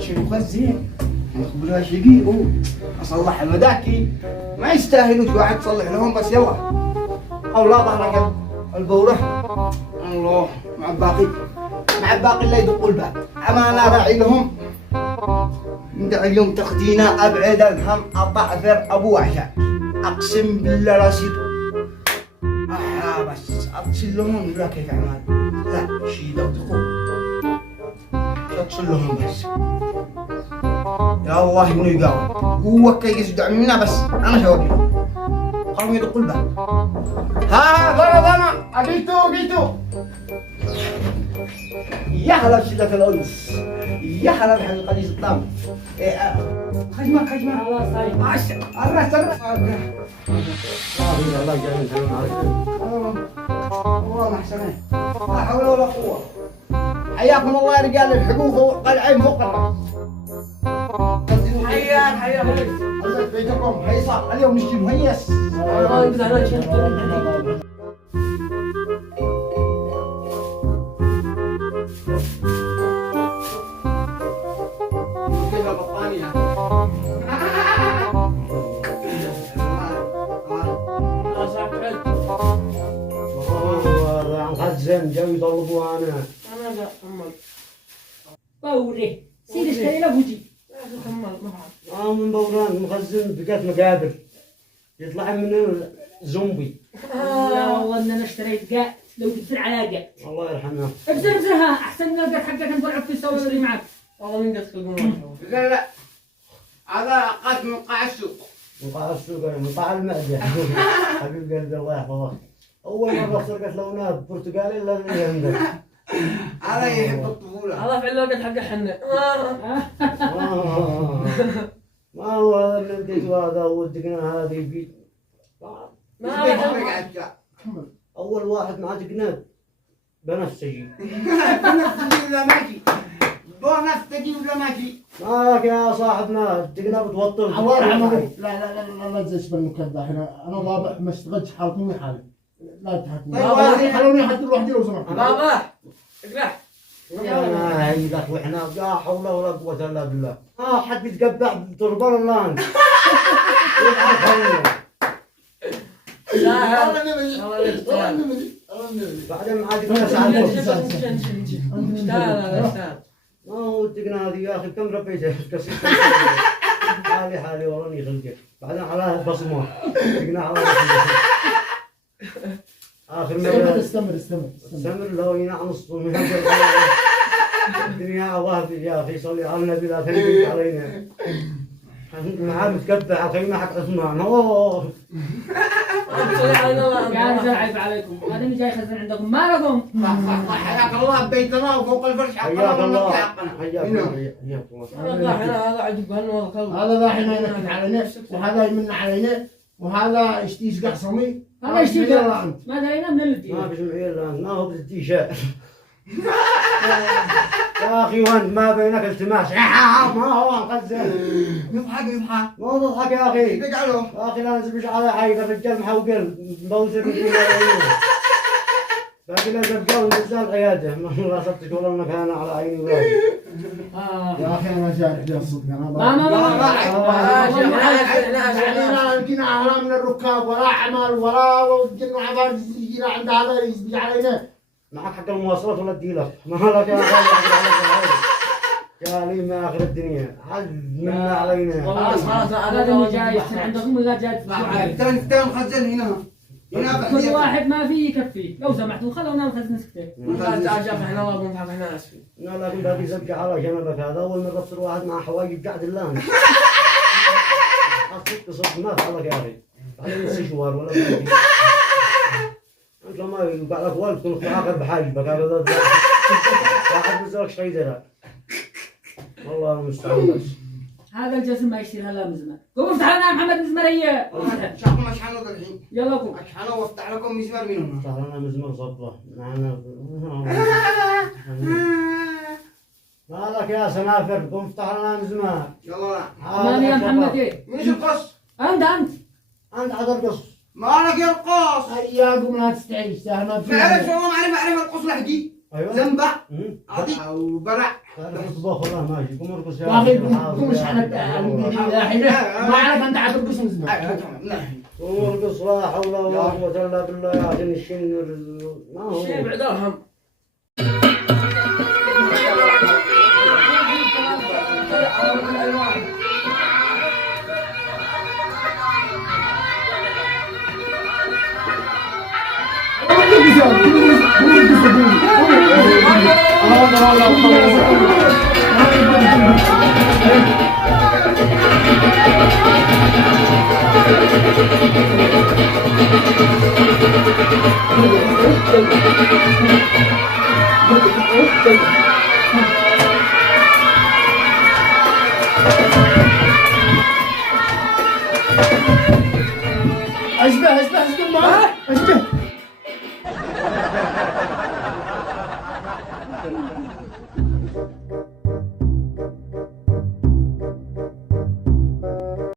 شنو خزين بلا شقيق اصلح مداكي ما يستاهلوا قاعد تصلح لهم بس يلا او لا ظهرك البورح الله مع الباقي اللي يدقوا الباب امانه راعي لهم ندعي اليوم تخدينا ابعد الهم اطعثر ابو عشاء اقسم بالله راسي بس اتصل لهم لا كيف اعمال لا شي لو تقول اتصل لهم بس يا الله انه يقاوم هو كي يصدع منا بس انا شوقي قاموا يدقوا الباب ها ضرب انا جيتو يا هلا بشدة الأنس يا هلا بحلقة قديس الطعم خجمة الله صايب الرأس الله يجعل الحلم عليك والله ما أحسنه لا حول ولا قوة حياكم الله يا رجال الحقوق العين فوق الرأس حياك الله بيتكم حيصة اليوم نشتي مهيس الله يجزاك خير. كيف البطانية مخزن جو يطلبوا انا لا أمك بوري سيدي اشتري له وجي أمك ما بعرف من بوران مخزن بقات مقابر يطلع منه زومبي لا والله ان انا اشتريت قات لو تبصر على قات الله يرحمه ابزرها احسن من القات حقك نطلع في السوق اللي معك والله من قصة تقولون لا هذا قات من قاع السوق من قاع السوق من قاع المعدة حبيب قلبي الله يحفظه أول مرة سرقت لونها برتقالي إلا من عندك هذا يحب الطفولة هذا فعلا الوقت حق حنا ما هو هذا اللي اديته هذا ودقنا هذه بيت أول واحد مع دقنا بنفسجي ولا ماشي بنفسجي ولا ماشي مالك يا صاحبنا دقنا بتوطن عوار عمري لا تزش بالمكدة هنا انا ضابع ما اشتغلتش حالكم حالي لا تحكموا خلوني احط لوحدي لو سمحت بابا اقلع يا هيلك وإحنا لا حول ولا قوة إلا بالله حد بيتقبع بتربان اللان بعدين ما عاد يقول ما هو دقنا هذه يا أخي كم ربيته حالي وراني خلقك بعدين على بصمات دقنا على بصمات آخر مرة استمر لو ينعم الصوم الدنيا عواهد يا أخي صلي على النبي لا تنبيك علينا معاه متكبع على خيمة حق عثمان قاعد زعيب عليكم هذا اللي جاي يخزن عندكم ما لكم حياك الله ببيتنا وفوق الفرش حياك الله هذا عجب هذا ذا حين ينكت علينا وهذا يمن علينا وهذا يشتيش قحصمي هذا يشتي ما داينا من اللي ما في جمعية الآن ما هو بالتيشيرت يا أخي وانت ما بينك التماس ما هو مخزن يضحك ما هو تضحك يا أخي تقعلوا يا أخي لا نزبش على حي الرجال محوقل مبوسر باقي لا تبقى ونزل العيادة ما صرت والله المكان على عيني وراسي يا اخي انا جارح لي الصدق انا ما يمكن اهلا من الركاب ولا عمل ولا جن وعبار يجي عند هذا يجي علينا معك حق المواصلات ولا تديلك ما لك يا أخي يا لي ما آخر الدنيا حد منا علينا خلاص هذا اللي جاي يشتري عندكم ولا جاي انت مخزن هنا كل واحد ما فيه يكفي لو سمحتوا خلونا نخزن سكتين احنا والله بنضحك احنا اسفين لا لكن باقي زبقة على جنبك هذا أول مرة تصير واحد مع حواجب قاعد اللان أصدق صدق ما فعلك يا أخي بعدين استشوار ولا باقي أنت لما يقع لك والد تكون في آخر بحاجبك هذا واحد نزلك شيء ذا والله المستعان بس هذا الجسم ما يشتري هلا مزمار قوم افتح لنا محمد مزمارية شحنوا اشحنوا الحين يلا قوم اشحنوا وافتح لكم مزمار منهم صار مزمر صبة معنا مالك يا سنافر قم افتح لنا مزمار يلا مان يا محمد ايه مش القص انت أنت حضر قص مالك يا القص اياكم لا تستعيش سهل ما معرفش والله ما اعرف القص لحقي ايوه زنبع أمم. او برع. هذا مطبخ والله ماشي قوم ارقص يا اخي قوم مش حنك ما عليك انت عاد ترقص من زمان. قوم ارقص لا حول ولا قوة الا بالله يا عشان الشين ما هو الشيء بعد درهم. Thank you.